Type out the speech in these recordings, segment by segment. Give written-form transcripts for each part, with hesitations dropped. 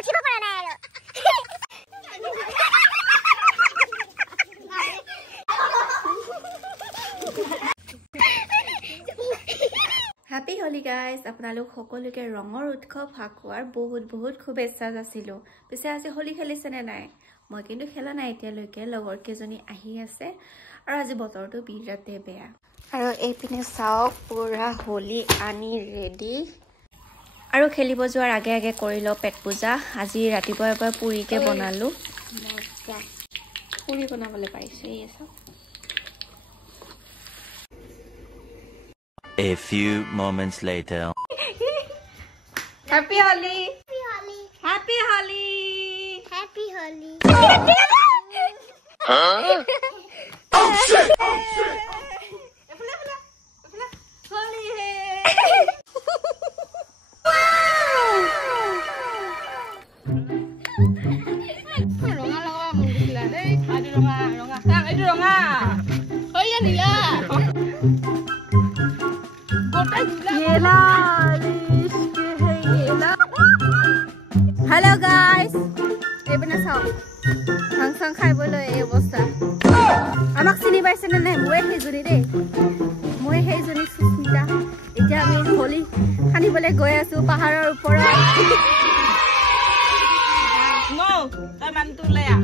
উঠিব পৰা নাই আৰু Happy Holi guys, আপোনালোক সকলোকে ৰঙৰ উৎসৱ ফাকুৱাৰ বহুত শুভেচ্ছা যাচিলো। পিছে আজি হোলি খেলিছেনে নাই? মই কিন্তু খেলা নাই এতিয়ালৈকে, লগৰ কেজনী আহি আছে আৰু আজি বতৰটো বিৰাতে বেয়া। আৰু এইপিনে চাওক পুৰা হোলি আনি ৰেডি। আৰু খেলিব যোৱাৰ আগে আগে কৰিলো পেট পূজা। আজি ৰাতিপুৱাৰ পৰা পুৰিকে বনালো। পুৰি বনাবলৈ পাইছো এই চাওক। A few moments later. Happy Holi! Happy Holi! Happy Holi! Happy Holi! Huh? Oh shit! Oh shit! Holi hai! Ronga lawa mungkila deh. Adi ronga. Tang itu ronga. Oh iya nila. Hello guys, ebena sao sang khai bolo ei অবস্থা আমাক চিনি পাইছে না নাই মই হেজুনি ৰে মই হেজুনি সুস্মিতা এতিয়া আমি হোলি খানিবলৈ গৈ আছো পাহাৰৰ ওপৰত No, তই মানটো লয়া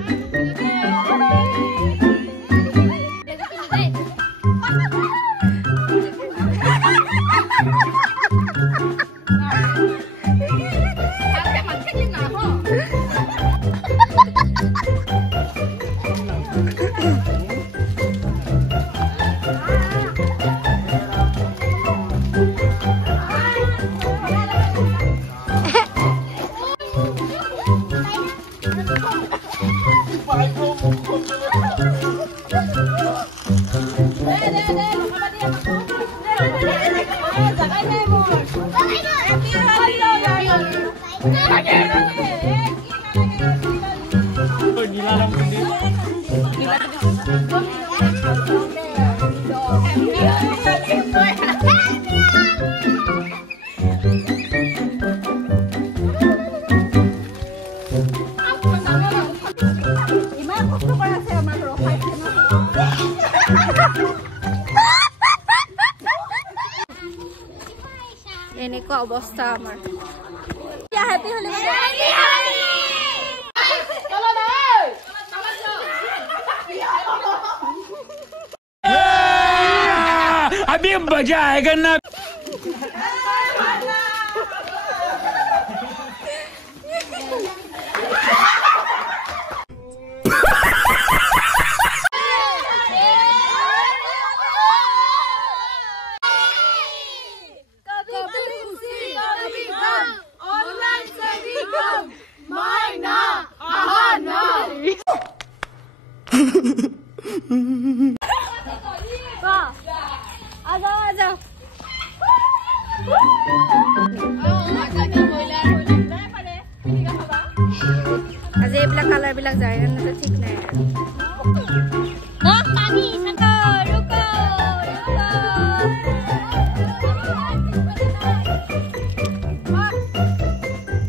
এনেকুৱা অৱস্থা আমাৰ ইয়া হ্যাপি হলি হ্যাপি হলি চলো না अभी मजा आएगा ना आजा आज এইবিলাক কালাৰ বিলাক যায় না ঠিক নাই পানি থাকো ৰুকো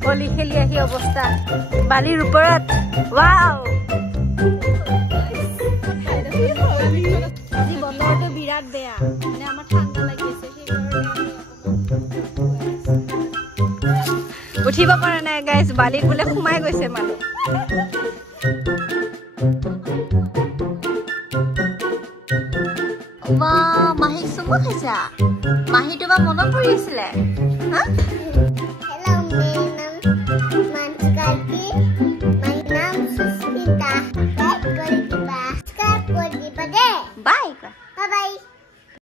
হোলি খেলি আহি অৱস্থা বালিৰ ওপৰত ওয়াও আজি বতৰটো বিৰাট বেয়া মানে আমাৰ ঠাণ্ডা লাগি আছে উঠিব পৰা নাই গাইস বালিত বোলে সোমাই গৈছে মানুহ মাহি চুমু খাইছা মাহিটো বা মনত পৰি আছিলে হা